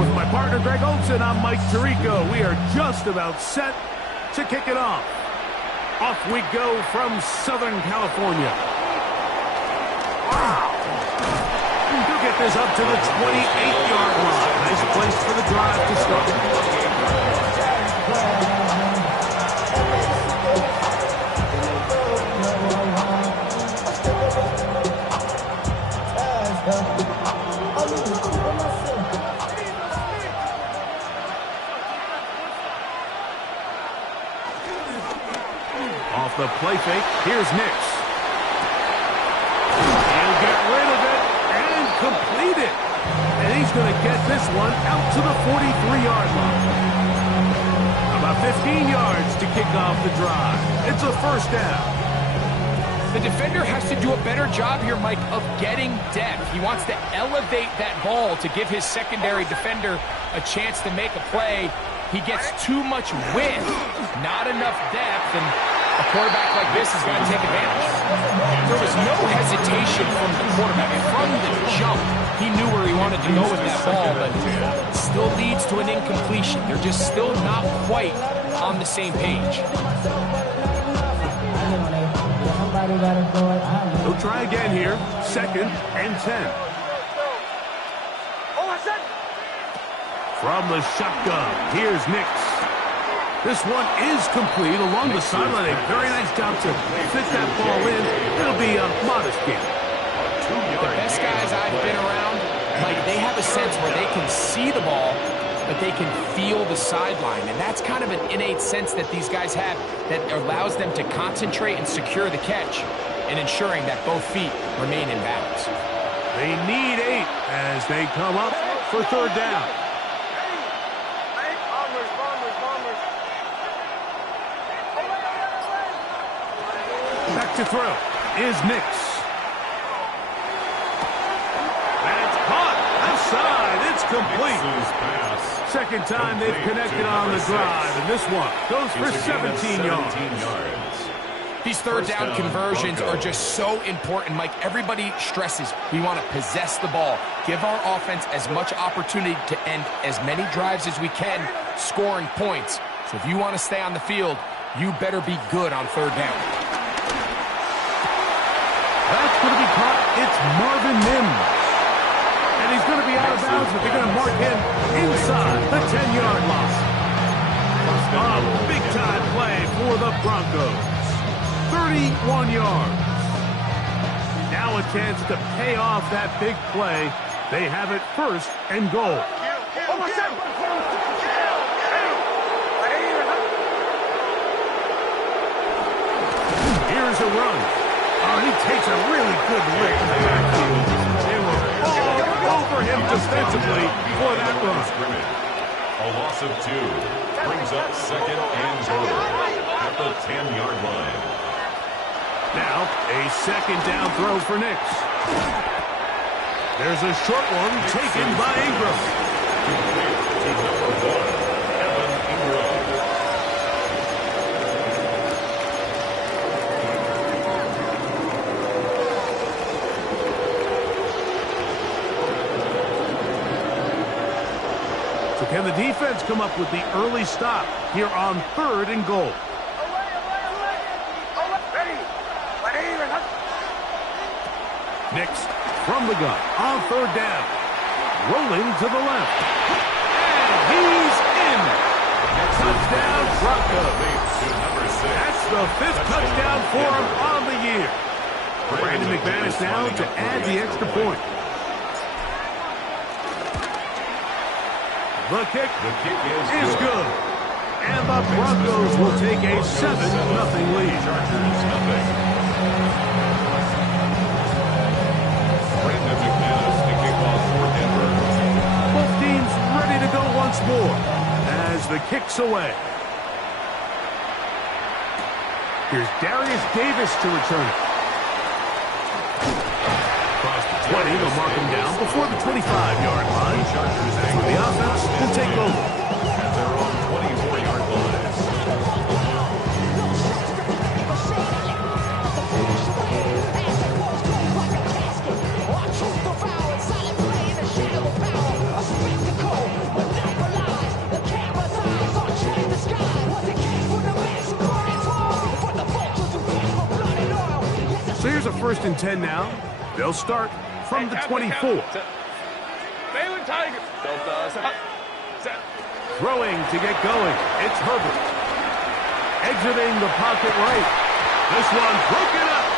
With my partner, Greg Olson, I'm Mike Tirico. We are just about set to kick it off. Off we go from Southern California. Wow! He'll get this up to the 28-yard line. Nice place for the drive to start. Off the play fake, here's Nix. He'll get rid of it and complete it. And he's going to get this one out to the 43-yard line. About 15 yards to kick off the drive. It's a first down. The defender has to do a better job here, Mike, of getting depth. He wants to elevate that ball to give his secondary defender a chance to make a play. He gets too much width, not enough depth, and a quarterback like this has got to take advantage. There was no hesitation from the quarterback. From the jump, he knew where he wanted to go with that ball, but it still leads to an incompletion. They're just still not quite on the same page. He'll try again here. 2nd and 10. From the shotgun, here's Nix. This one is complete along the sideline. A very nice job to fit that ball in. It'll be a modest gain. The best guys I've been around, like, they have a sense where they can see the ball, but they can feel the sideline. And that's kind of an innate sense that these guys have that allows them to concentrate and secure the catch and ensuring that both feet remain in balance. They need 8 as they come up for 3rd down. Back to throw is Nix. That's caught. Outside. It's complete. 2nd time they've connected on the drive, and this one goes for 17 yards. These 3rd down conversions are just so important, Mike. Everybody stresses we want to possess the ball, give our offense as much opportunity to end as many drives as we can, scoring points. So if you want to stay on the field, you better be good on 3rd down. That's going to be caught. It's Marvin Mims. And he's going to be out of bounds, but they're going to mark him inside the 10-yard line. A big-time play for the Broncos. 31 yards. Now a chance to pay off that big play. They have it 1st and goal. Here's a run. Oh, he takes a really good lick in the backfield. They were all over him defensively for that run. A loss of 2 brings up 2nd and goal at the 10-yard line. Now a 2nd down throw for Nix. There's a short one taken by Ingram. To number 1, Evan Ingram. So can the defense come up with the early stop here on 3rd and goal? Nix from the gun on 3rd down. Rolling to the left. And he's in. Touchdown, Broncos. That's the 5th touchdown for him on the year. Brandon McManus now to add the extra point. The kick is good. And the Broncos will take a 7-0 lead. Brandon McManus to kick off for Denver. Both teams ready to go once more as the kick's away. Here's Darius Davis to return it. Across the 20, they'll mark him down before the 25-yard line. So the offense will take over. At their own 24-yard line. first and 10 now. They'll start from the 24. Throwing to get going. It's Herbert. Exiting the pocket right. This one broken up.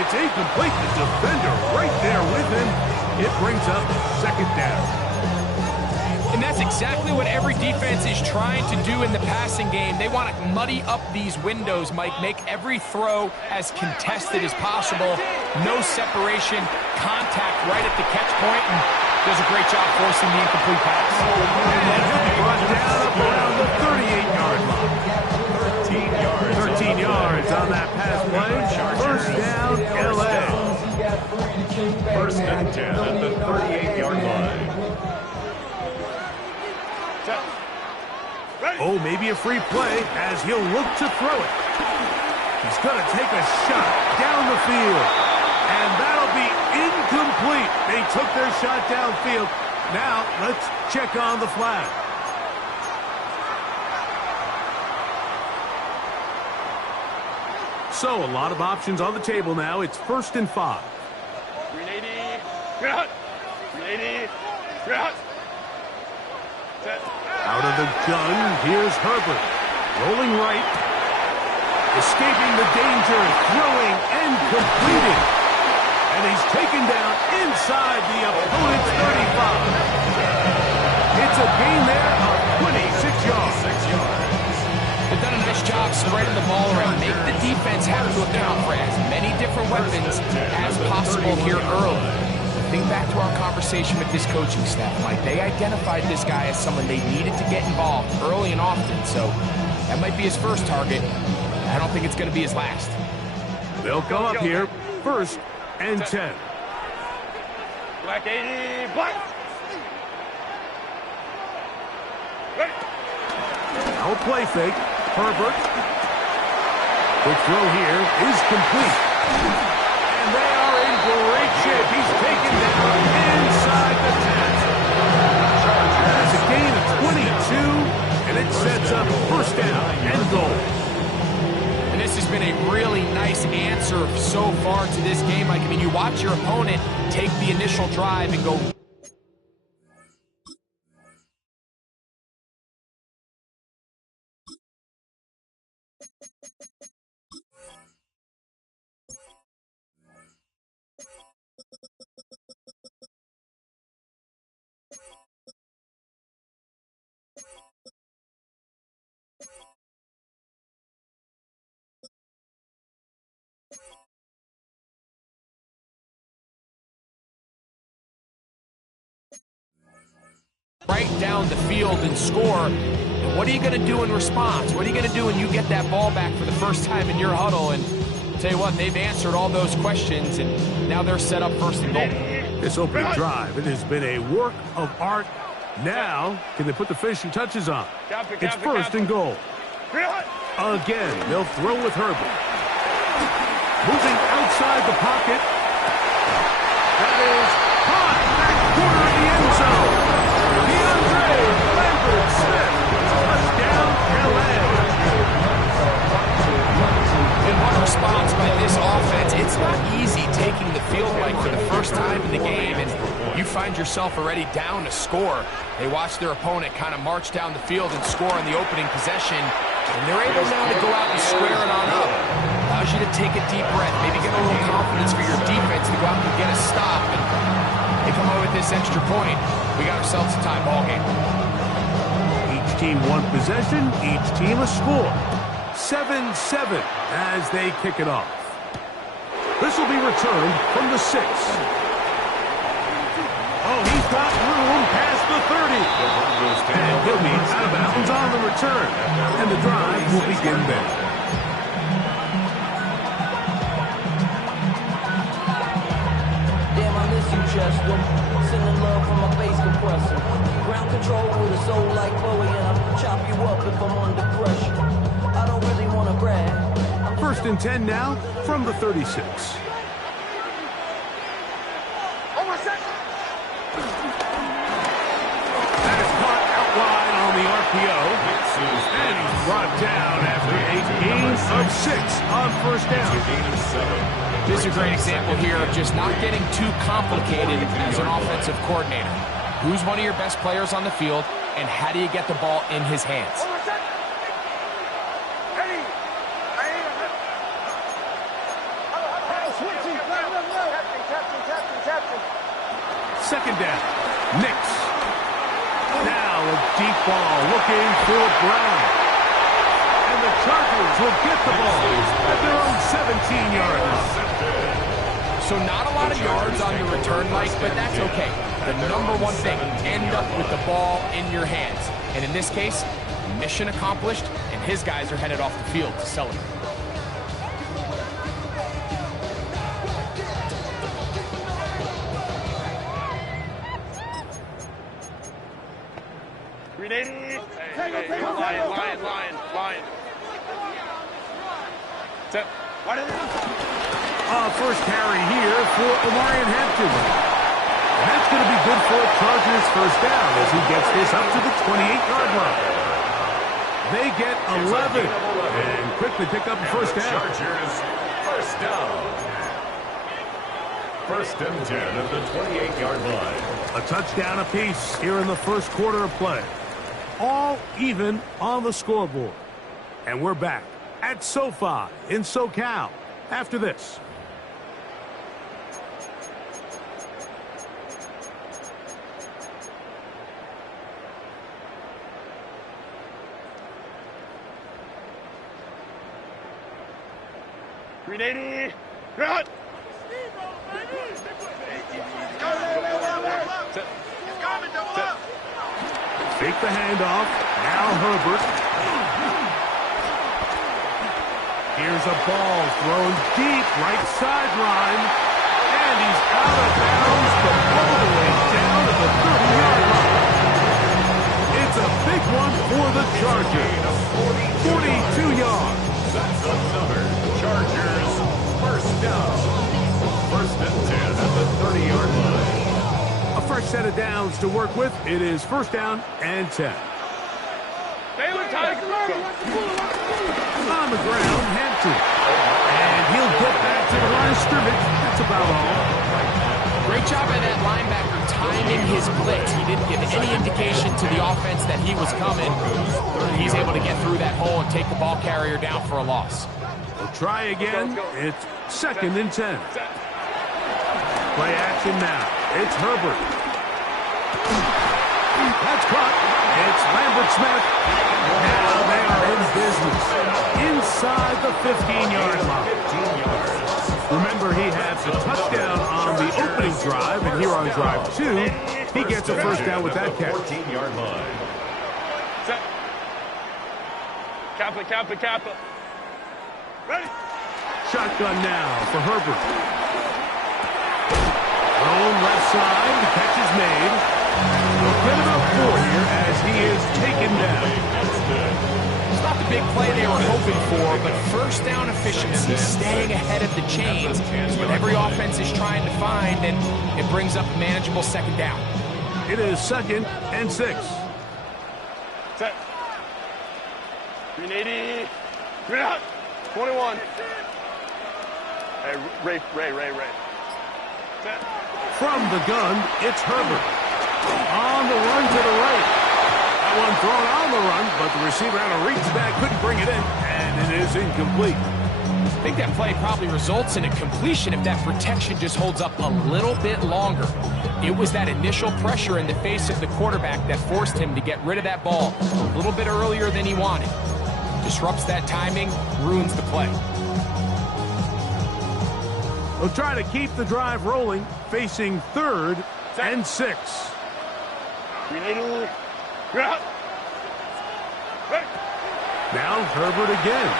It's incomplete. The defender right there with him. It brings up second down. And that's exactly what every defense is trying to do in the passing game. They want to muddy up these windows, Mike, make every throw as contested as possible. No separation, contact right at the catch point, and does a great job forcing the incomplete pass. And he'll be brought down up around the 38-yard line. 13 yards on that pass play. First down, L.A. First and 10 at the 38-yard line. Oh, maybe a free play as he'll look to throw it. He's going to take a shot down the field. And that'll be incomplete. They took their shot downfield. Now, let's check on the flag. So, a lot of options on the table now. It's first and 5. 380. Out of the gun, here's Herbert. Rolling right. Escaping the danger, throwing and completing. And he's taken down inside the opponent's 35. It's a gain there of 26 yards. They've done a nice job spreading the ball around. Make the defense have to account for as many different weapons as possible here early. Think back to our conversation with this coaching staff, Mike. They identified this guy as someone they needed to get involved early and often, so that might be his first target. I don't think it's going to be his last. They'll come up here, first and 10. Black 80, black. Now a play fake. Herbert. Quick throw here is complete. And they are in great shape. He's taken down inside the 10. That's a gain of 22, and it sets up first down and goal. And this has been a really nice answer so far to this game, Mike. I mean, you watch your opponent take the initial drive and go right down the field and score. And what are you going to do in response? What are you going to do when you get that ball back for the first time in your huddle? And I'll tell you what, they've answered all those questions, and now they're set up first and goal. This opening drive, it has been a work of art. Now, can they put the finishing touches on? It's first and goal. Again, they'll throw with Herbert. Moving outside the pocket. That is caught back corner of the end zone. Touchdown, LA. In one response by this offense, it's not easy taking the field like for the first time in the game, and you find yourself already down to score. They watch their opponent kind of march down the field and score on the opening possession, and they're able now to go out and square it on up. Allows you to take a deep breath, maybe get a little confidence for your defense to go out and get a stop, and they come out with this extra point. We got ourselves a tie ball game. Each team one possession, each team a score. 7-7 as they kick it off. This will be returned from the 6. Oh, he's got room past the 30. And he'll be out of bounds on the return. And the drive will begin there. Damn, I miss you, Chester. Sending love from my bass compressor. Ground control with a soul like Bowie, and I'll chop you up if I'm under pressure. I don't really want to brag. First and 10 now from the 36. That is caught out wide on the arc RPO. And he's brought down after a gain of 6 on first down. This is a great example here of just not getting too complicated as an offensive coordinator. Who's one of your best players on the field, and how do you get the ball in his hands? Second down. Nix. Now a deep ball looking for Brown. And the Chargers will get the ball at their own 17-yard line. So not a lot of yards on the return, Mike, but that's okay. The number one thing, end up with the ball in your hands. And in this case, mission accomplished, and his guys are headed off the field to celebrate. First carry here for Orion Hampton. And that's going to be good for a Chargers first down as he gets this up to the 28-yard line. They get 11 and quickly pick up a first down. Chargers first down. First and 10 at the 28-yard line. A touchdown apiece here in the first quarter of play. All even on the scoreboard. And we're back at SoFi in SoCal after this. Run! Fake the handoff. Now Herbert. Here's a ball thrown deep right sideline. And he's out of bounds, but all the way down to the 30-yard line. It's a big one for the Chargers. 42 yards. That's another Chargers first down. First and 10 at the 30-yard line. A fresh set of downs to work with. It is first down and 10. On the ground, Hampton. And he'll get back to the line of scrimmage. That's about all. Great job by that linebacker timing his blitz. He didn't give any indication to the offense that he was coming. He's able to get through that hole and take the ball carrier down for a loss. We'll try again. It's second and 10. Play action now. It's Herbert. That's caught. It's Lambert Smith. Now they are in business. Inside the 15-yard line. Remember, he had the touchdown on the opening drive, and here on drive 2, he gets a first down with that catch. 14-yard line. Kappa. Ready? Shotgun now for Herbert. Thrown left side, the catch is made. We'll get about 4 here as he is taken down. It's not the big play they were hoping for, but first down efficiency, staying ahead of the chains, is what every offense is trying to find, and it brings up a manageable second down. It is second and 6. Set. 380. Green out. 21. Hey, Ray. Set. From the gun, it's Herbert. On the run to the right. That one thrown on the run, but the receiver had to reach back, couldn't bring it in, and it is incomplete. I think that play probably results in a completion if that protection just holds up a little bit longer. It was that initial pressure in the face of the quarterback that forced him to get rid of that ball a little bit earlier than he wanted. Disrupts that timing, ruins the play. They'll try to keep the drive rolling, facing third and 6. 380. Green out. Ready? Now Herbert again.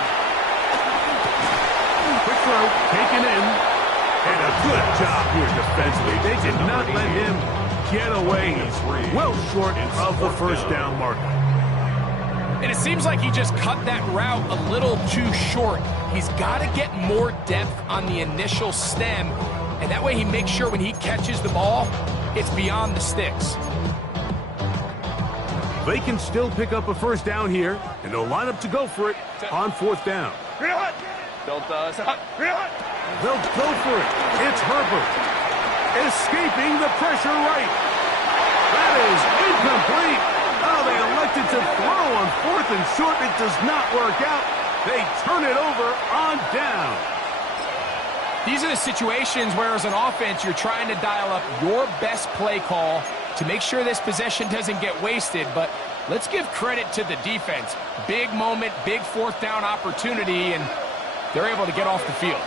Quick throw, taken in. And a good job here defensively. They did not let him get away. He's well short of the first down marker. And it seems like he just cut that route a little too short. He's got to get more depth on the initial stem, and that way he makes sure when he catches the ball, it's beyond the sticks. They can still pick up a first down here, and they'll line up to go for it on fourth down. They'll go for it. It's Herbert. Escaping the pressure right. That is incomplete. Oh, they elected to throw on fourth and short. It does not work out. They turn it over on down. These are the situations where, as an offense, you're trying to dial up your best play call to make sure this possession doesn't get wasted. But let's give credit to the defense. Big moment, big fourth down opportunity, and they're able to get off the field.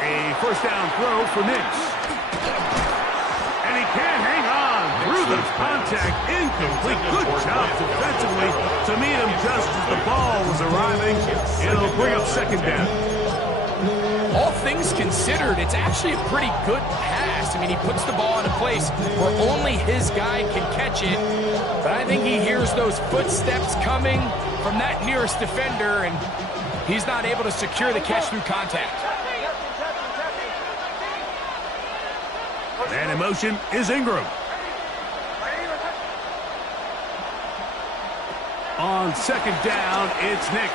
A first down throw for Nix. And he can't hang on through the contact. Incomplete. Good job defensively to meet him just as the ball was arriving. It'll bring up second down. All things considered, it's actually a pretty good pass. I mean, he puts the ball in a place where only his guy can catch it. But I think he hears those footsteps coming from that nearest defender, and he's not able to secure the catch through contact. And in motion is Ingram. On second down, it's Nix.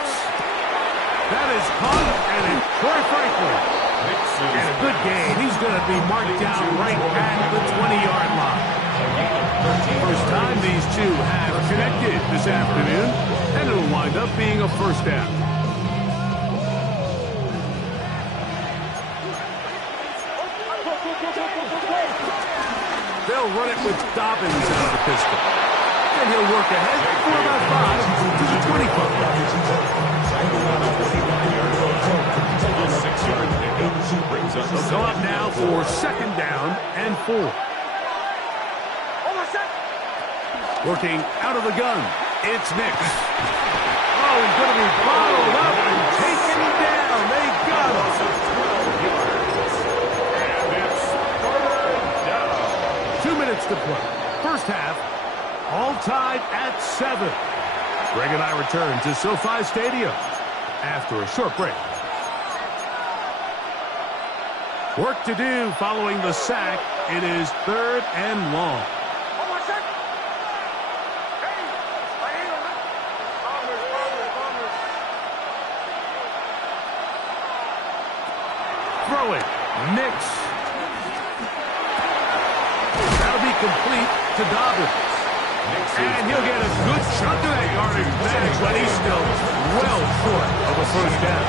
That is caught, and it's Troy Franklin. And a good game. He's going to be marked down right at the 20-yard line. First time these two have connected this afternoon, and it'll wind up being a first down. They'll run it with Dobbins out of the pistol. And he'll work ahead for about 5 to the 25. They'll go up now for second down and 4. Working out of the gun, it's Nix. Oh, he's going to be bottled up and taken down. They got him. 2 minutes to play. First half, all tied at 7. Greg and I return to SoFi Stadium after a short break. Work to do following the sack. It is 3rd and long. Throw it. Nix. That'll be complete to Dobbins. And he'll get a good chunk of that yardage back, but he's still well short of a first down.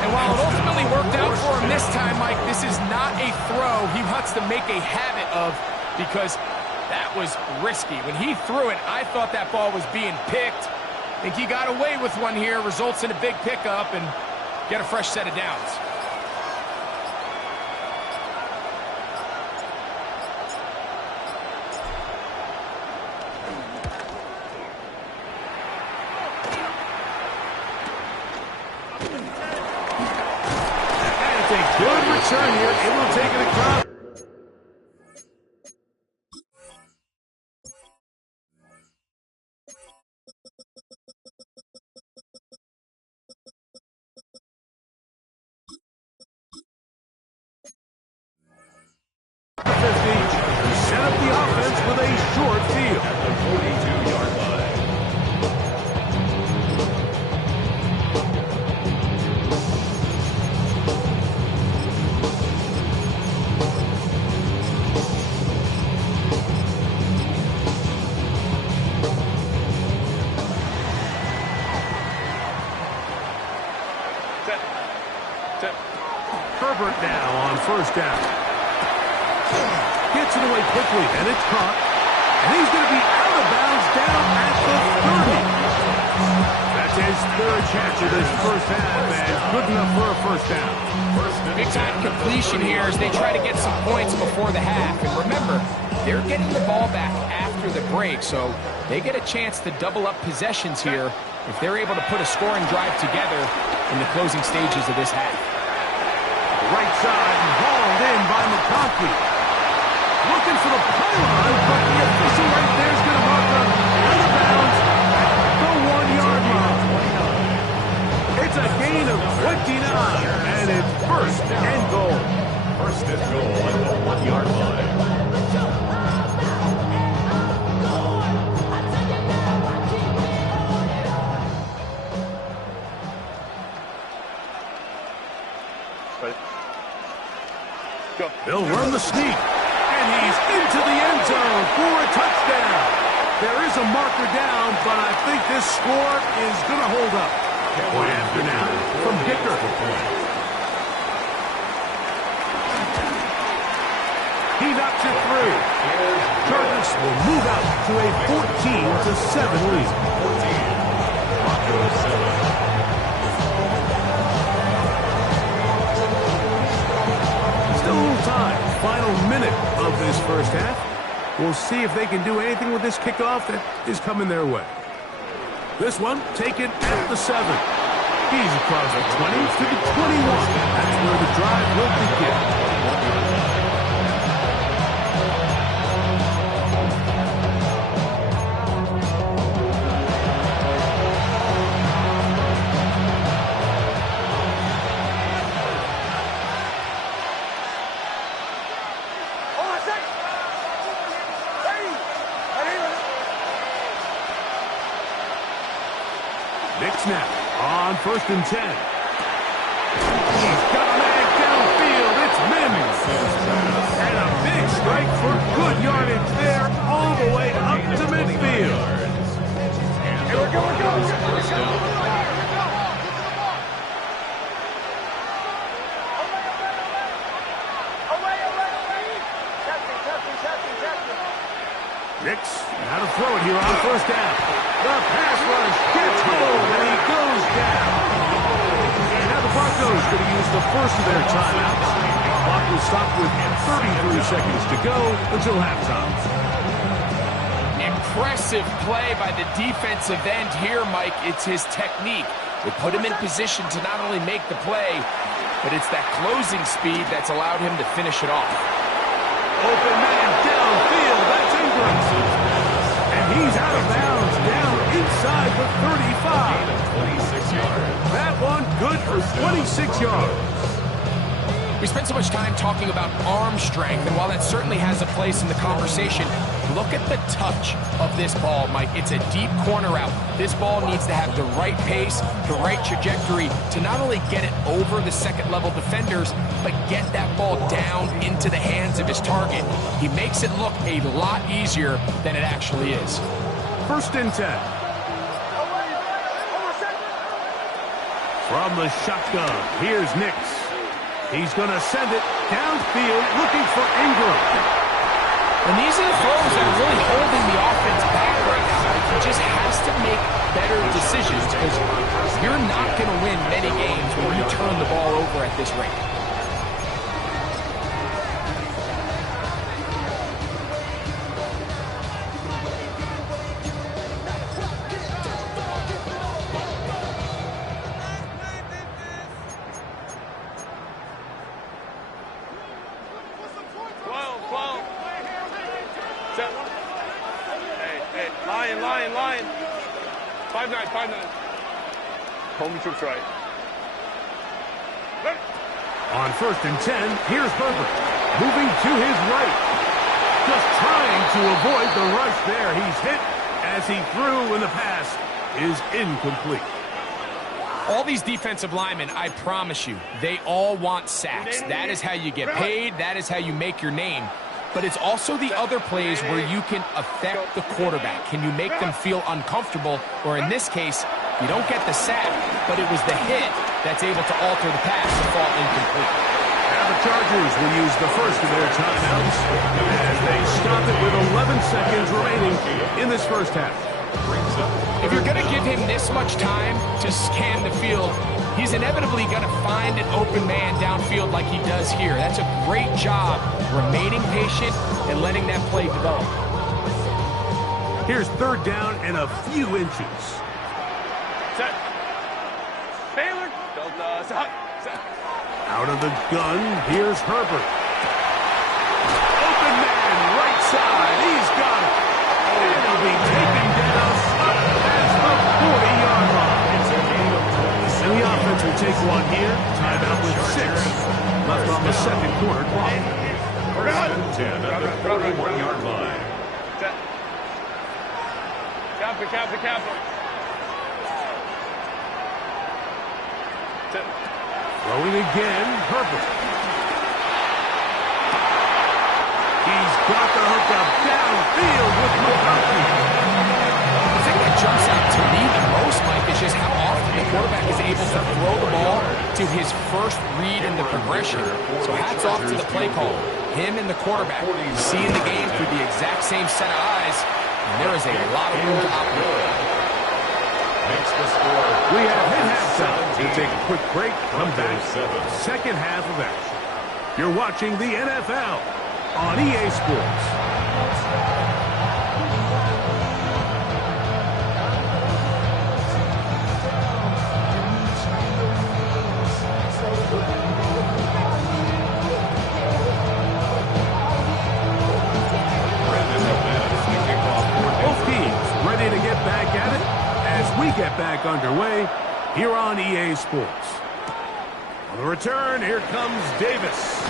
And while it ultimately worked out for him this time, Mike, this is not a throw he wants to make a habit of, because that was risky. When he threw it, I thought that ball was being picked. I think he got away with one here, results in a big pickup, and get a fresh set of downs. Good return here. It will take it across. Set up the offense with a short field. At the 42-yard line. Herbert now on first down. Gets it away quickly, and it's caught. And he's going to be out of bounds down at the 30. That's his 3rd catch of this first half, and good enough for a first down. Big-time completion here as they try to get some points before the half. And remember, they're getting the ball back after the break, so they get a chance to double up possessions here if they're able to put a scoring drive together in the closing stages of this half. Right side and hauled in by McConkey. Looking for the pylon, but the official right there is going to mark up out of bounds at the 1-yard line. They'll run the sneak. And he's into the end zone for a touchdown. There is a marker down, but I think this score is going to hold up. Point after now from Dicker. He knocks it through. Chargers will move out to a 14-7 lead. 14. Broncos 7. Still a little time. Final minute of this first half. We'll see if they can do anything with this kickoff that is coming their way. This one taken at the 7. He's across the 20 to the 21. That's where the drive will begin. Snap on 1st and 10. He's got a man downfield. It's Mims. And a big strike for good yardage there all the way up to midfield. Here we go, Nix, how to throw it here on 1st down. The pass rush gets home, and he goes down. And now the Broncos going to use the first of their timeouts. Clock will stop with 33 seconds to go until halftime. Impressive play by the defensive end here, Mike. It's his technique. It put him in position to not only make the play, but it's that closing speed that's allowed him to finish it off. Open man downfield. That's Ingram. And he's out of bounds down inside the 35. 26 yards. That one good for 26 yards. We spent so much time talking about arm strength, and while that certainly has a place in the conversation, look at the touch of this ball, Mike. It's a deep corner out. This ball needs to have the right pace, the right trajectory to not only get it over the second-level defenders, but get that ball down into the hands of his target. He makes it look a lot easier than it actually is. 1st and 10. From the shotgun, here's Nix. He's going to send it downfield looking for Ingram. And these are the throws that are really holding the offense back right now. He just has to make better decisions because you're not going to win many games when you turn the ball over at this rate. Lion. 5'9". Home troops right. On 1st and 10, here's Herbert. Moving to his right. Just trying to avoid the rush there. He's hit as he threw, and the pass is incomplete. All these defensive linemen, I promise you, they all want sacks. That is how you get paid. That is how you make your name. But it's also the other plays where you can affect the quarterback. Can you make them feel uncomfortable? Or in this case, you don't get the sack, but it was the hit that's able to alter the pass to fall incomplete. Now the Chargers will use the first of their timeouts as they stop it with 11 seconds remaining in this first half. If you're going to give him this much time to scan the field, he's inevitably going to find an open man downfield like he does here. That's a great job remaining patient and letting that play develop. Here's 3rd down and a few inches. Set. Taylor. Delta. Set. Out of the gun, here's Herbert. Open man, right side. He's got it. And he'll be taken down up past the 40-yard line. And the offense will take one here. Timeout with 6 left on the second quarter clock. 1st and 10 at the 41-yard line. Set. Captain. Throwing again, Herbert. got the hookup downfield with McCarthy. The thing that jumps out to me the most, Mike, is just how often the quarterback is able to throw the ball to his first read in the progression. So hats off to the play call. Him and the quarterback seeing the game through the exact same set of eyes, and there is a lot of room to operate. Makes the score. We have hit halftime. We'll take a quick break. Come back. Second half of action. You're watching the NFL on EA Sports. Both teams ready to get back at it as we get back underway here on EA Sports. On the return, here comes Davis.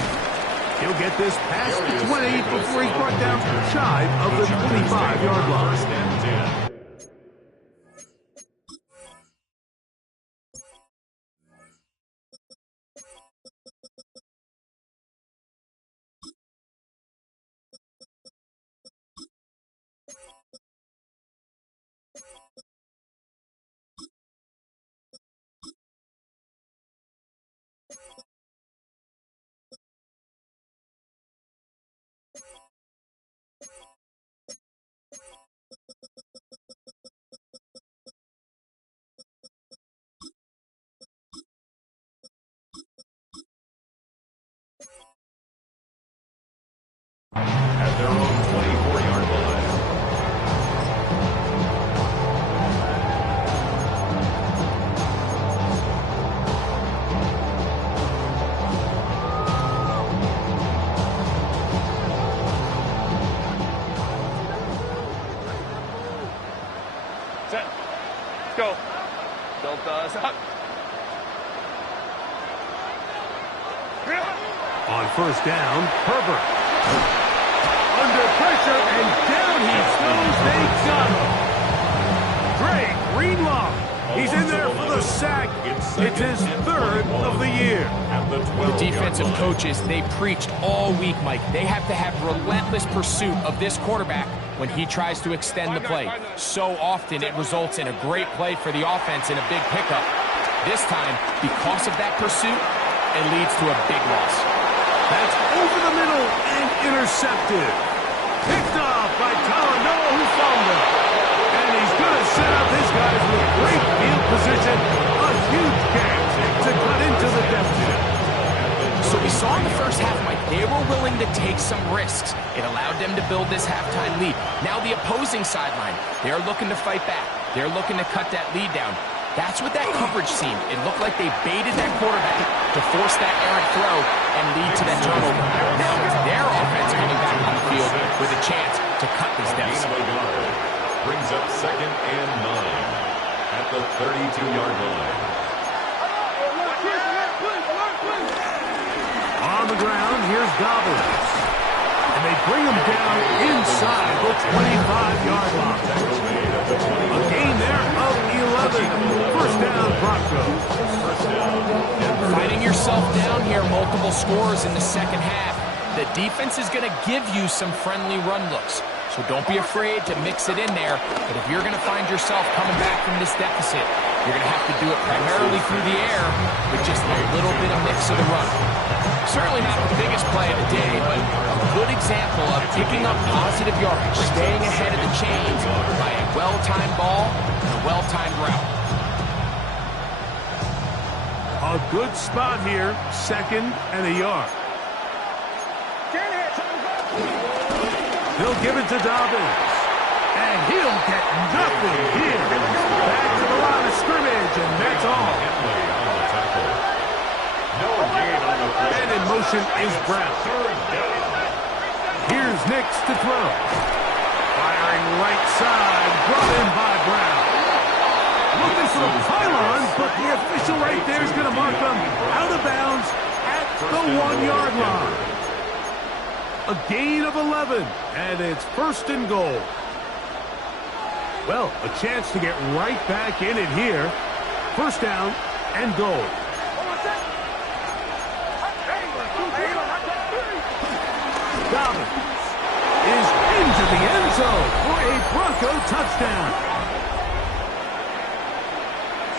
He'll get this past the 20 before he's brought down shy of the 25-yard line. At their own 24-yard line. Set. Let's go. Delta. Stop. On first down, Herbert. Under pressure, and down he goes. They got him. Dre Greenlaw. He's in there for the sack. It's his third of the year. The defensive coaches, they preached all week, Mike. They have to have relentless pursuit of this quarterback when he tries to extend the play. So often it results in a great play for the offense and a big pickup. This time, because of that pursuit, it leads to a big loss. That's over the middle and intercepted. Picked off by Talanoa, who fumbled. And he's going to set up his guys with great field position. A huge chance to cut into the deficit. So we saw in the first half, Mike, they were willing to take some risks. It allowed them to build this halftime lead. Now the opposing sideline, they're looking to fight back. They're looking to cut that lead down. That's what that coverage seemed. It looked like they baited that quarterback to force that errant throw and lead to that turnover. Now it's their offense coming back on the field with a chance to cut this deficit. Brings up 2nd and 9 at the 32-yard line. On the ground, here's Dobbins. And they bring him down inside the 25-yard line. A gain there of 11. First down, Broncos. Finding yourself down here, multiple scores in the second half. The defense is going to give you some friendly run looks. So don't be afraid to mix it in there. But if you're going to find yourself coming back from this deficit, you're going to have to do it primarily through the air with just a little bit of mix of the run. Certainly not the biggest play of the day, but a good example of picking up positive yardage, staying ahead of the chains by a well-timed ball and a well-timed route. A good spot here, 2nd and a yard. He'll give it to Dobbins. And he'll get nothing here. Back to the line of scrimmage, and that's all. And in motion is Brown. Here's Nix to throw. Firing right side, brought in by Brown. Looking for the pylon, but the official right there is going to mark them out of bounds at the 1-yard line. A gain of 11, and it's 1st and goal. Well, a chance to get right back in it here. First down and goal. Dobbins the end zone for a Bronco touchdown.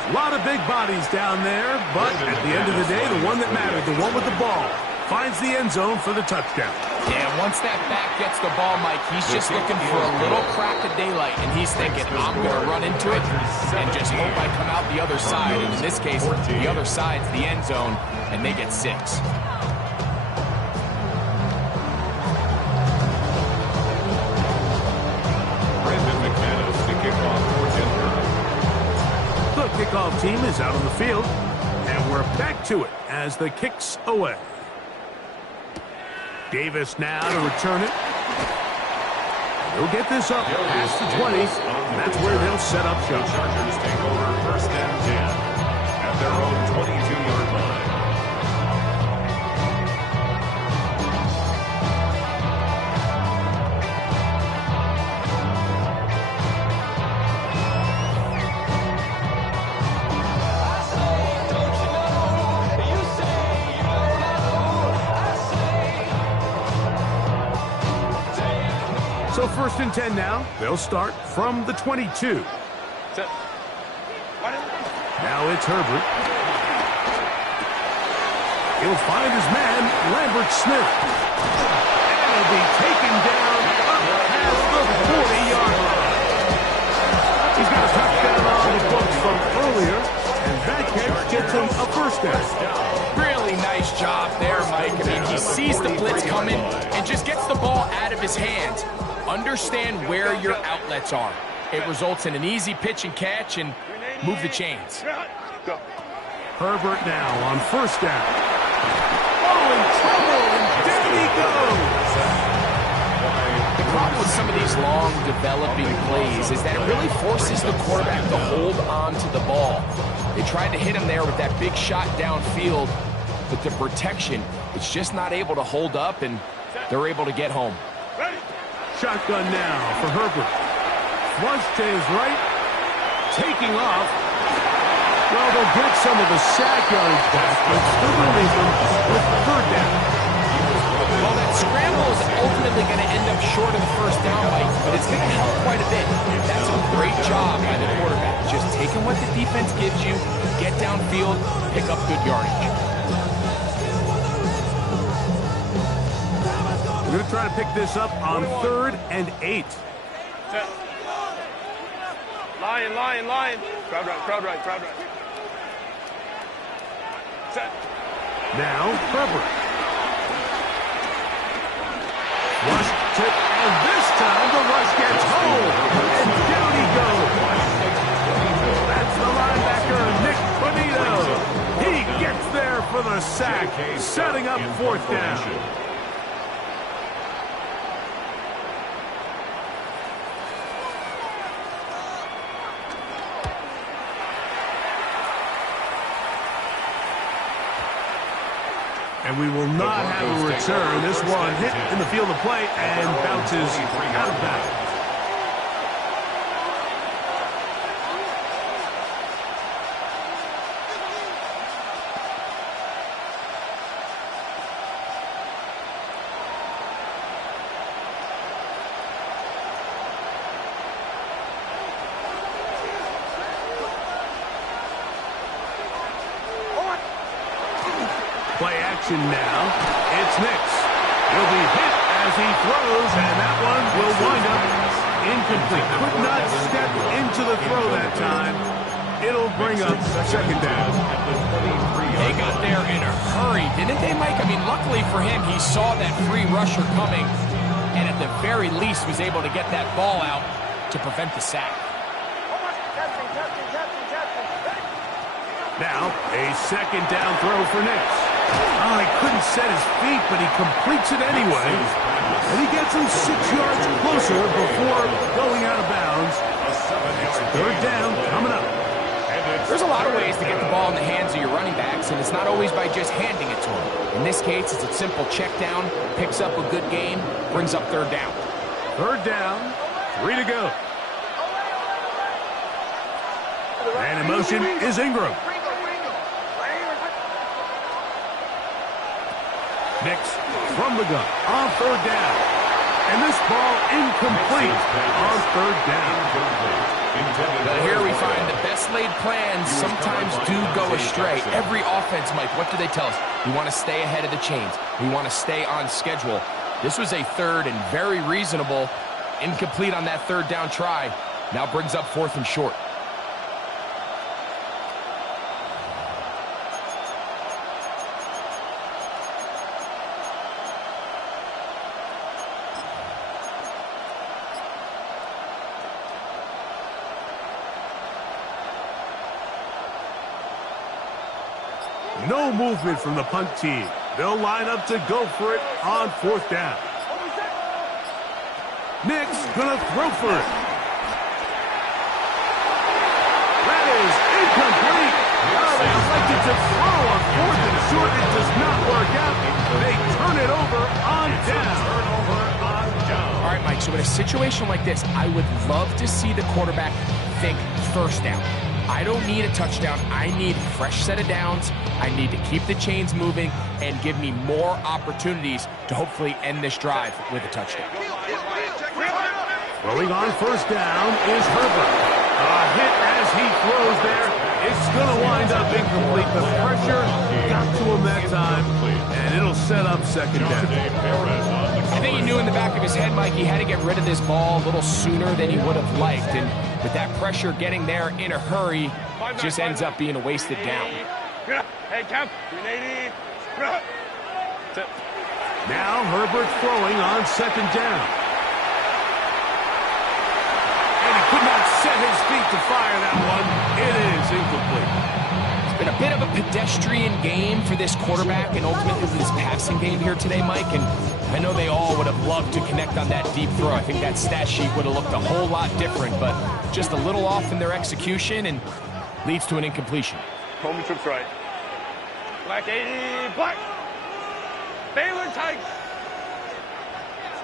A lot of big bodies down there, but at the end of the day, the one that mattered, the one with the ball, finds the end zone for the touchdown. Yeah, once that back gets the ball, Mike, he's just looking for a little crack of daylight, and he's thinking, I'm going to run into it and just hope I come out the other side. And in this case, the other side's the end zone, and they get 6. The kickoff team is out on the field, and we're back to it as the kick's away. Davis now to return it. He'll get this up past the 20, and that's where they'll set up shop. Chargers take over 1st and 10 at their own 22-yard line. So 1st and 10 now. They'll start from the 22. Now it's Herbert. He'll find his man, Lambert Smith. And he'll be taken down up past the 40-yard line. He's got a touchdown on the books from earlier, and that catch gets him a 1st down. Really nice job there, Mike. I mean, he sees the blitz coming and just gets the ball out of his hands. Understand where your outlets are. It results in an easy pitch and catch and move the chains. Herbert now on 1st down. Oh, in trouble, and down he goes. The problem with some of these long developing plays is that it really forces the quarterback to hold on to the ball. They tried to hit him there with that big shot downfield, but the protection, it's just not able to hold up, and they're able to get home. Shotgun now for Herbert. Flush to his right. Taking off. Well, they'll get some of the sack yardage back, but still going to leave them with 3rd down. Well, that scramble is ultimately going to end up short of the 1st down, Mike, but it's going to help quite a bit. That's a great job by the quarterback. Just taking what the defense gives you, get downfield, pick up good yardage. We're going to try to pick this up on 3rd and 8. Lion. Crowd right. Set. Now, Herbert. Rush tip, and this time the rush gets home. And down he goes. That's the linebacker, Nick Bonito. He gets there for the sack, setting up 4th down. And we will not have a return. This one hit in the field of play and bounces out of bounds. Play action now. It's Nix. He'll be hit as he throws, and that one will wind up incomplete. Could not step into the throw that time. It'll bring up 2nd down. They got there in a hurry, didn't they, Mike? I mean, luckily for him, he saw that free rusher coming, and at the very least was able to get that ball out to prevent the sack. Now, a 2nd down throw for Nix. Oh, he couldn't set his feet, but he completes it anyway. And he gets him 6 yards closer before going out of bounds. It's 3rd down coming up. There's a lot of ways to get the ball in the hands of your running backs, and it's not always by just handing it to them. In this case, it's a simple check down, picks up a good gain, brings up 3rd down. 3rd down, 3 to go. And in motion is Ingram. Nix from the gun on 3rd down. And this ball incomplete on third down. But here we find the best laid plans sometimes do go astray. Every offense, Mike, what do they tell us? We want to stay ahead of the chains. We want to stay on schedule. This was a third and very reasonable. Incomplete on that third down try. Now brings up fourth and short. No movement from the punt team. They'll line up to go for it on fourth down. Nick's gonna throw for it. That is incomplete. Oh, they elected to throw on fourth and short. It does not work out. They turn it over on down. All right, Mike, so in a situation like this, I would love to see the quarterback think first down. I don't need a touchdown. I need a fresh set of downs. I need to keep the chains moving and give me more opportunities to hopefully end this drive with a touchdown. Throwing on first down is Herbert. A hit as he throws there. It's going to wind up incomplete. The pressure got to him that time, and it'll set up second down. I think he knew in the back of his head, Mike, he had to get rid of this ball a little sooner than he would have liked. And with that pressure getting there in a hurry, just ends up being a wasted down. Hey, Cap. 380. Now Herbert throwing on second down. And he could not set his feet to fire that one. It is incomplete. It's been a bit of a pedestrian game for this quarterback and ultimately this passing game here today, Mike. And I know they all would have loved to connect on that deep throw. I think that stat sheet would have looked a whole lot different, but just a little off in their execution and leads to an incompletion. Comey trips right. Black 80. Black. Baylor Tigers.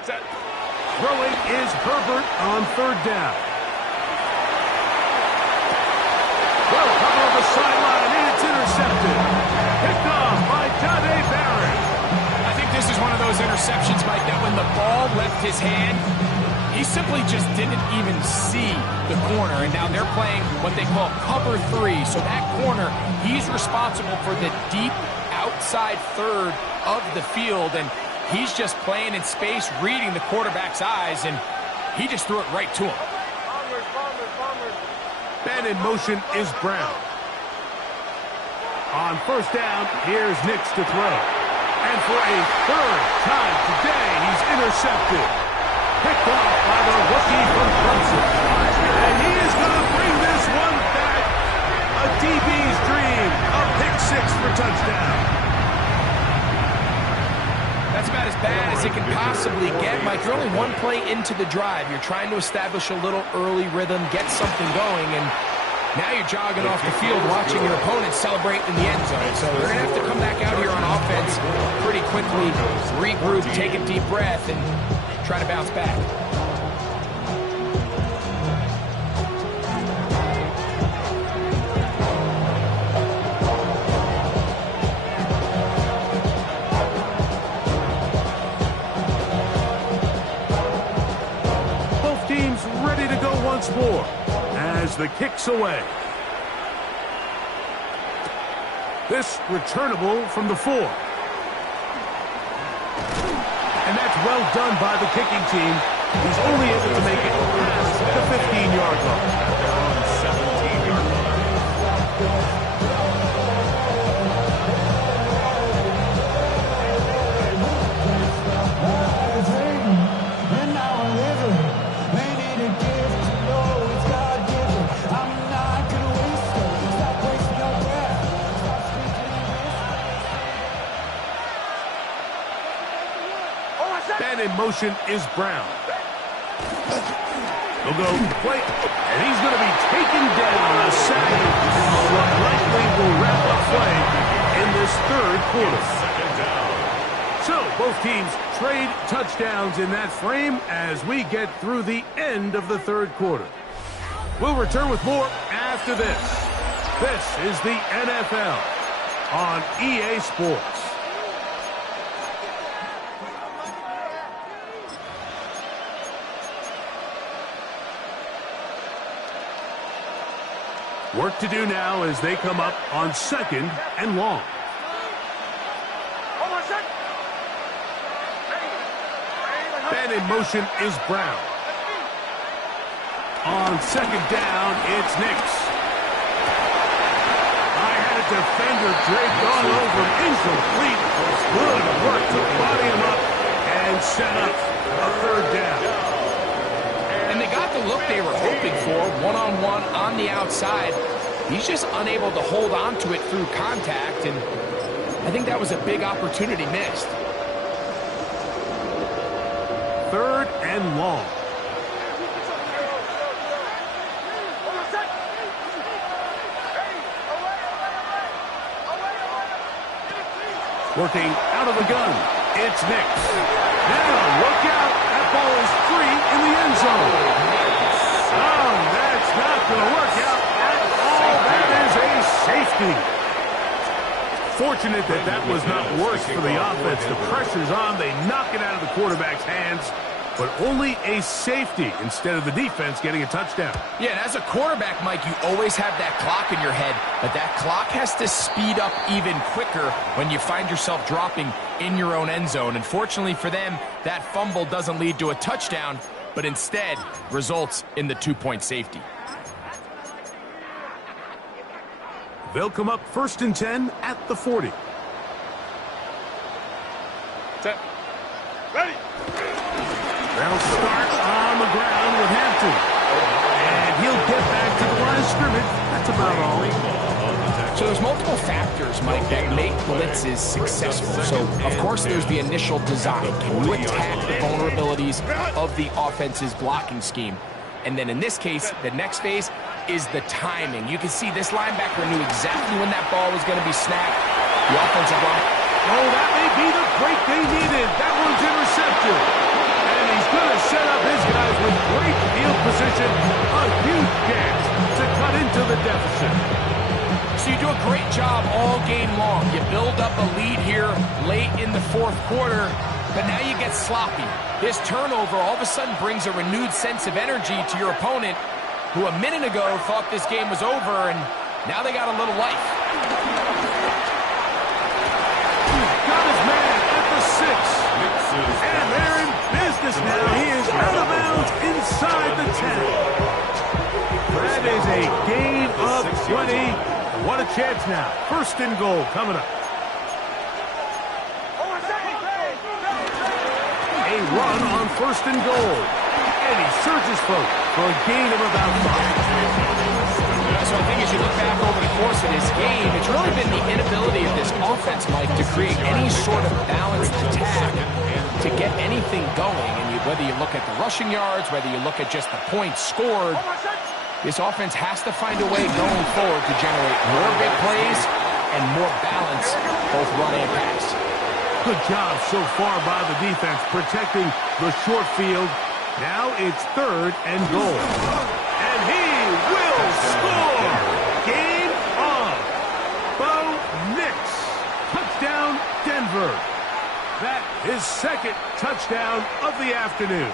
Set. Throwing is Herbert on third down. Well, cover of the sideline, and it's intercepted. Picked off by Jade Barron. I think this is one of those interceptions, Mike, that when the ball left his hand, he simply just didn't even see the corner. And now they're playing what they call cover three. So that corner, he's responsible for the deep outside third of the field. And he's just playing in space, reading the quarterback's eyes, and he just threw it right to him. And in motion is Brown. On first down, here's Nix to throw. And for a third time today, he's intercepted. Picked off by the rookie from Clemson. And he is going to bring this one back. A DB's dream. A pick six for touchdown. That's about as bad as it can possibly get, Mike. You're only one play into the drive. You're trying to establish a little early rhythm, get something going, and now you're jogging off the field watching your opponent celebrate in the end zone. So they're going to have to come back out here on offense pretty quickly, regroup, take a deep breath, and try to bounce back. Once more as the kick's away. This returnable from the 4. And that's well done by the kicking team. He's only able to make it past the 15-yard line. They're on 17-yard line. And in motion is Brown. He'll go play, and he's going to be taken down. A sack. What likely will wrap up play in this third quarter. So both teams trade touchdowns in that frame as we get through the end of the third quarter. We'll return with more after this. This is the NFL on EA Sports. Work to do now as they come up on 2nd and long. Then in motion is Brown. On 2nd down, it's Nix. I had a defender draped all over him. Incomplete. Good work to body him up and set up a 3rd down. And they got the look they were hoping for, one-on-one on the outside. He's just unable to hold on to it through contact, and I think that was a big opportunity missed. 3rd and long. Working out of the gun, it's Nix. Now, look out. That ball is free in the end zone. Oh, that's not going to work out at all. That is a safety. Fortunate that that was not worse for the offense. The pressure's on. They knock it out of the quarterback's hands, but only a safety instead of the defense getting a touchdown. Yeah, and as a quarterback, Mike, you always have that clock in your head, but that clock has to speed up even quicker when you find yourself dropping in your own end zone. And fortunately for them, that fumble doesn't lead to a touchdown, but instead results in the 2-point safety. They'll come up 1st and 10 at the 40. Set. Ready. They'll start on the ground with Hampton. And he'll get back to the line of scrimmage. That's about all. So there's multiple factors, Mike, that make blitzes successful. So, of course, there's the initial design. Can you attack the vulnerabilities of the offense's blocking scheme? And then in this case, the next phase is the timing. You can see this linebacker knew exactly when that ball was going to be snapped. The offensive line. Oh, that may be the break they needed. That one's intercepted. And he's going to set up his guys with great field position. A huge chance to cut into the deficit. So you do a great job all game long. You build up a lead here late in the 4th quarter, but now you get sloppy. This turnover all of a sudden brings a renewed sense of energy to your opponent, who a minute ago thought this game was over, and now they got a little life. Got his man at the 6. And they're in business now. He is out of bounds inside the 10. That is a gain of 20. What a chance now. 1st and goal coming up. A run on 1st and goal. And he surges forward for a gain of about 5. So I think as you look back over the course of this game, it's really been the inability of this offense, Mike, to create any sort of balanced attack to get anything going. And whether you look at the rushing yards, whether you look at just the points scored, this offense has to find a way going forward to generate more big plays and more balance, both run and pass. Good job so far by the defense protecting the short field. Now it's 3rd and goal. And he will score! Game on! Bo Nix. Touchdown, Denver. That is 2nd touchdown of the afternoon.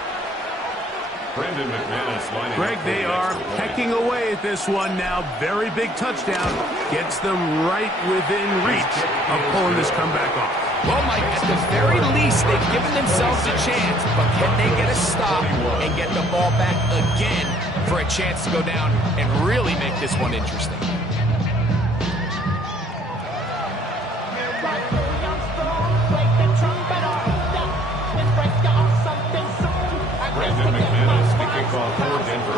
Brandon McManus lining Greg, up they are pecking away at this one now. Very big touchdown. Gets them right within reach of pulling this comeback off. Well, Mike, at the very least, they've given themselves a chance, but can they get a stop and get the ball back again for a chance to go down and really make this one interesting? Brandon McManus kicking off for Denver.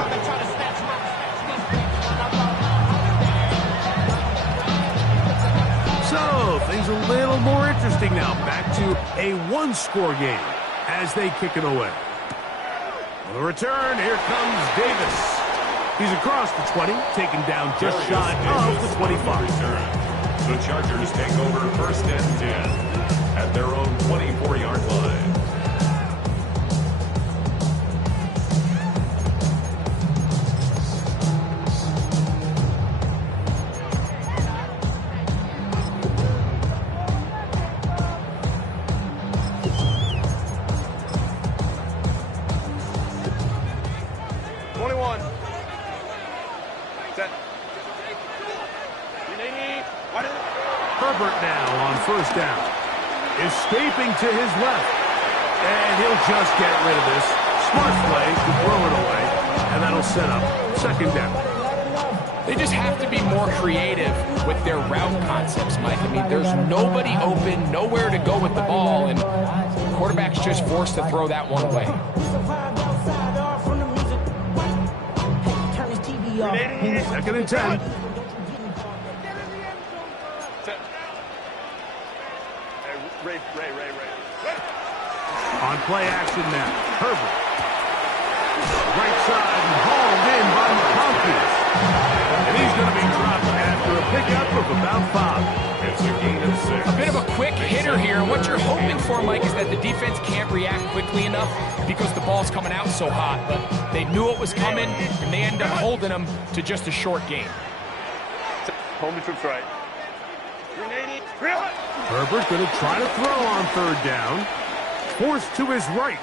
So, things a little more interesting now. Back to a 1-score game as they kick it away. On the return, here comes Davis. He's across the 20, taken down just shy of the 25. The Chargers take over 1st and 10 at their own 24-yard line. Herbert now on first down. Escaping to his left. And he'll just get rid of this. Smart play to throw it away. And that'll set up second down. They just have to be more creative with their route concepts, Mike. I mean, there's nobody open, nowhere to go with the ball, and the quarterback's just forced to throw that one away. Second and 10. Ray. On play action now. Herbert. Right side and hauled in by McConkey. And he's going to be dropped after a pickup of about 5. It's a gain of 6. A bit of a quick hitter here. And what you're hoping for, Mike, is that the defense can't react quickly enough because the ball's coming out so hot. But they knew it was coming, and they end up holding them to just a short game. Home troops right. Herbert going to try to throw on third down. Forced to his right.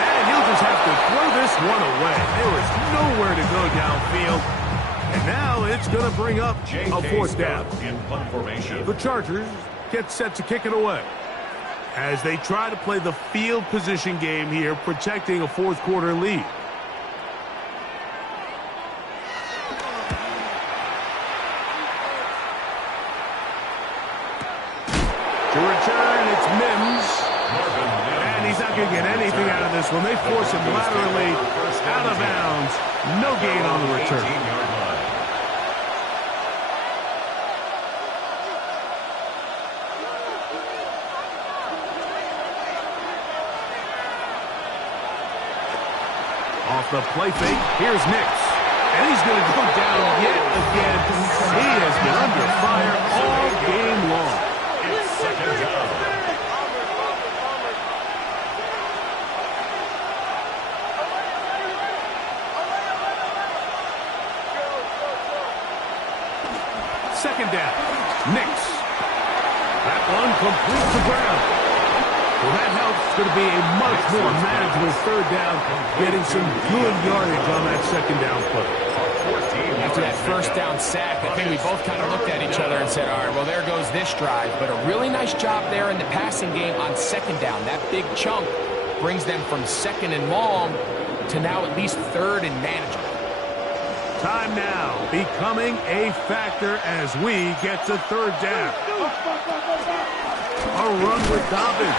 And he'll just have to throw this one away. There is nowhere to go downfield. And now it's going to bring up a fourth down. In punt formation. The Chargers get set to kick it away as they try to play the field position game here, protecting a fourth quarter lead. To return, it's Mims. And he's not going to get anything out of this one. They force him laterally out of bounds. No gain on the return. 18-yard line. Off the play fake, here's Nix. And he's going to go down yet again. He has been under fire all game long. It's second down. Second down. Nix. That one complete to Brown. Well, that helps. It's going to be a much more manageable third down, getting some good yardage on that second down play. After that first down sack, I think we both kind of looked at each other and said, all right, well, there goes this drive. But a really nice job there in the passing game on second down. That big chunk brings them from second and long to now at least third and manageable. Time now becoming a factor as we get to third down. A run with Dobbins.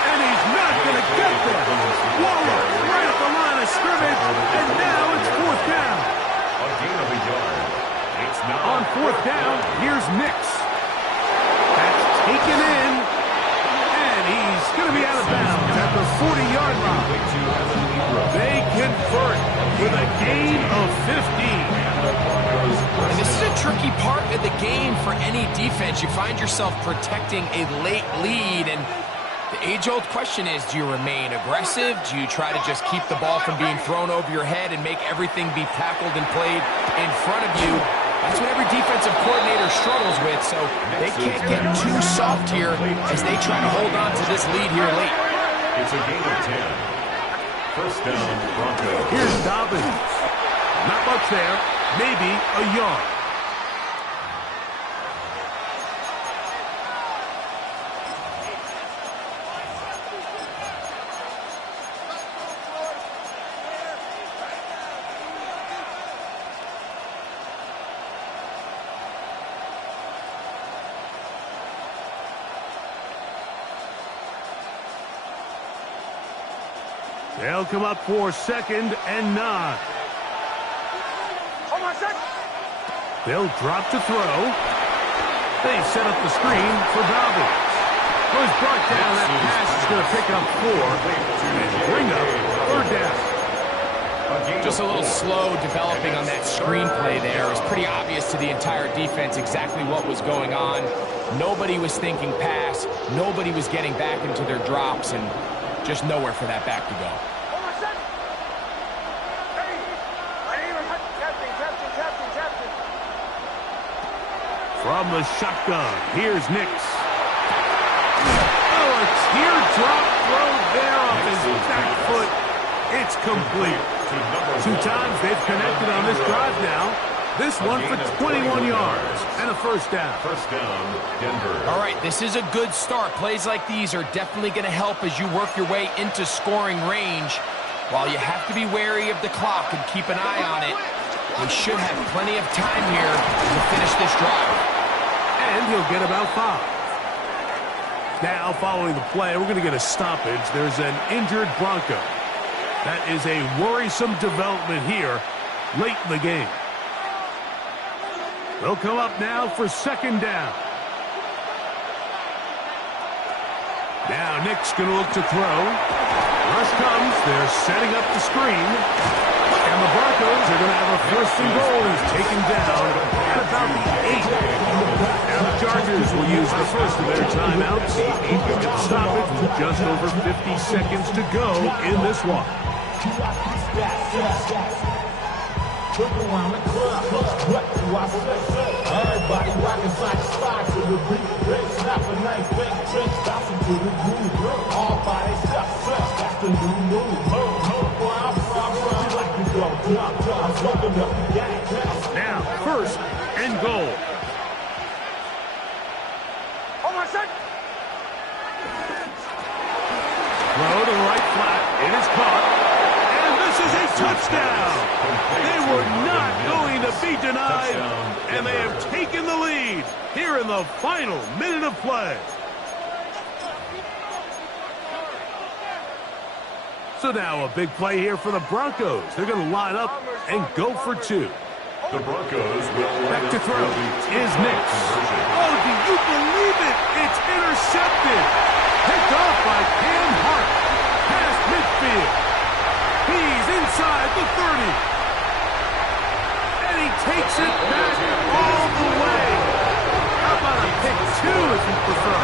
And he's not going to get there. Waller right at the line of scrimmage. And now it's fourth down. A gain of a yard. It's now On fourth down, here's Nix. That's taken in. And he's going to be out of bounds at the 40-yard line. They convert with a gain of 15. And this is a tricky part of the game for any defense. You find yourself protecting a late lead, and the age-old question is, do you remain aggressive? Do you try to just keep the ball from being thrown over your head and make everything be tackled and played in front of you? That's what every defensive coordinator struggles with, so they can't get too soft here as they try to hold on to this lead here late. It's a gain of 10. First down, Broncos. Here's Dobbins. Not much there. Maybe a yard. They'll come up for second and 9. They'll drop to throw. They set up the screen for Dobbins. Was brought down. That pass is going to pick up 4 and bring up third down. Just a little slow developing on that screenplay there. It was pretty obvious to the entire defense exactly what was going on. Nobody was thinking pass. Nobody was getting back into their drops, and just nowhere for that back to go. From the shotgun, here's Nix. Oh, a teardrop throw there off his back foot. It's complete. 2 times they've connected on this drive now. This one for 21 yards and a first down. First down, Denver. All right, this is a good start. Plays like these are definitely going to help as you work your way into scoring range. While you have to be wary of the clock and keep an eye on it, they should have plenty of time here to finish this drive. And he'll get about 5. Now, following the play, we're going to get a stoppage. There's an injured Bronco. That is a worrisome development here late in the game. They'll come up now for second down. Now Nick's going to look to throw. Rush comes. They're setting up the screen. And the Broncos are going to have a first and goal. He's taken down at about the 8. Now the Chargers will use the first of their timeouts. Stop it with just over 50 seconds to go in this one. Everybody rocking side to the beat. They snap a nice big trick, bouncing to the groove. All by themselves, that's the new move. Now, first and goal. Oh, my son. Throw to the right flat. It is caught. And this is a touchdown. They were not going to be denied. And they have taken the lead here in the final minute of play. So now a big play here for the Broncos. They're going to line up and go for 2. The Broncos will line Back to up throw for the is 2-point Nix. conversion. Oh, do you believe it? It's intercepted. Picked off by Cam Hart. Past midfield. He's inside the 30. And he takes it back all the way. How about a pick 2 if you prefer?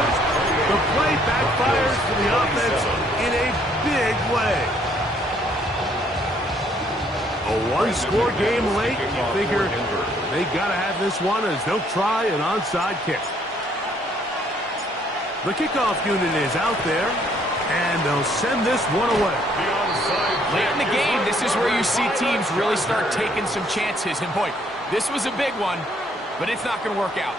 The play backfires for the offense in a big way. A one-score game late. You figure they got to have this one as they'll try an onside kick. The kickoff unit is out there, and they'll send this one away. Late in the game, this is where you see teams really start taking some chances. And boy, this was a big one, but it's not going to work out.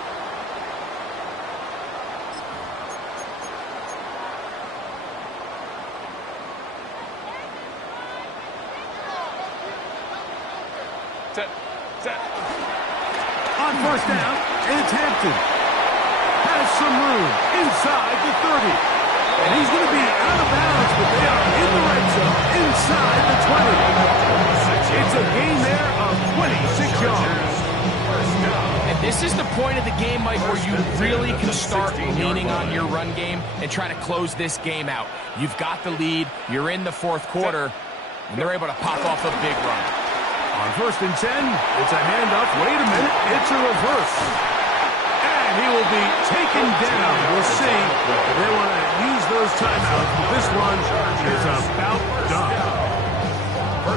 On first down, it's Hampton. Has some room inside the 30. And he's going to be out of bounds, but they are in the red zone inside the 20. It's a gain there of 26 yards. And this is the point of the game, Mike, where you really can start leaning on your run game and try to close this game out. You've got the lead, you're in the fourth quarter, and they're able to pop off a big run. On first and 10, it's a handoff. Wait a minute, it's a reverse. And he will be taken down. We'll see. They want to use those timeouts, but this one is about done.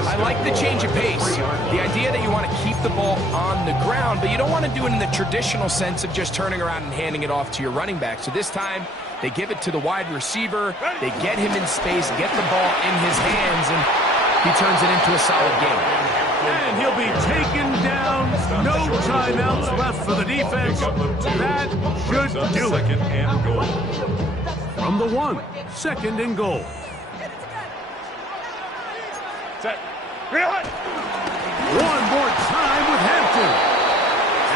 I like the change of pace. The idea that you want to keep the ball on the ground, but you don't want to do it in the traditional sense of just turning around and handing it off to your running back. So this time, they give it to the wide receiver. They get him in space, get the ball in his hands, and he turns it into a solid game. And he'll be taken down. No timeouts left for the defense. That should do it. Second and goal. From the 1, second and goal. Set. Real hot. One more time with Hampton.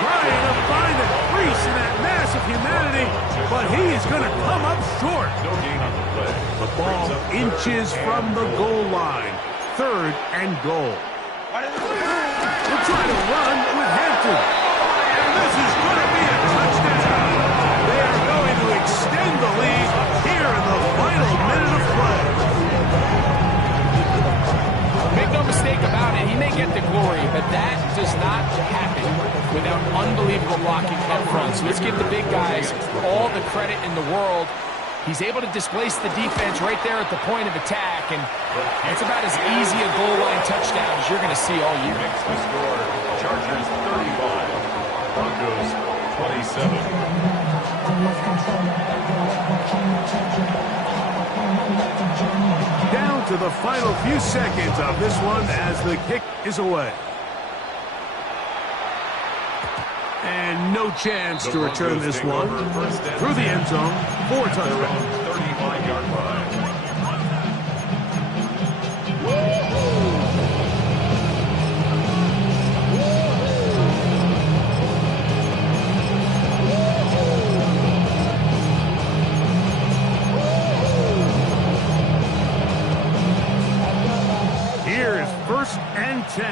Trying to find a crease in that mass of humanity, but he is going to come up short. No gain on the play. The ball inches from the goal line. Third and goal. We'll try to run with Hampton. And this is going to be a touchdown. They are going to extend the lead here in the final minute of play. Make no mistake about it, he may get the glory, but that does not happen without unbelievable blocking up front. So let's give the big guys all the credit in the world. He's able to displace the defense right there at the point of attack, and it's about as easy a goal line touchdown as you're going to see all year. Next to score, Chargers 35, Broncos 27. Down to the final few seconds of this one as the kick is away. And no chance to return this one through the end zone for a touchdown. 35-yard line. Here's 1st and 10.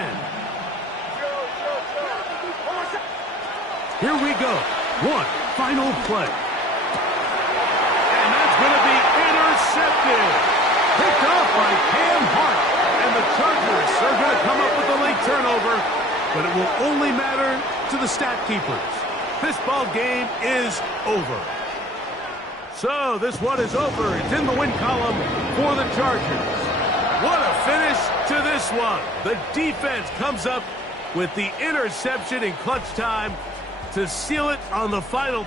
Here we go. One final play. And that's going to be intercepted. Picked off by Cam Hart. And the Chargers are going to come up with a late turnover, but it will only matter to the stat keepers. This ball game is over. So this one is over. It's in the win column for the Chargers. What a finish to this one. The defense comes up with the interception in clutch time to seal it on the final